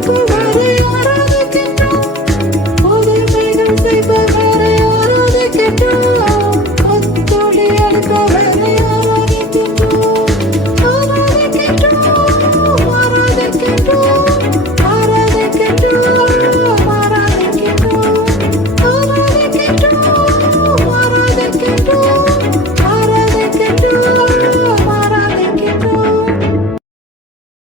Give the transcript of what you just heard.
Thank you.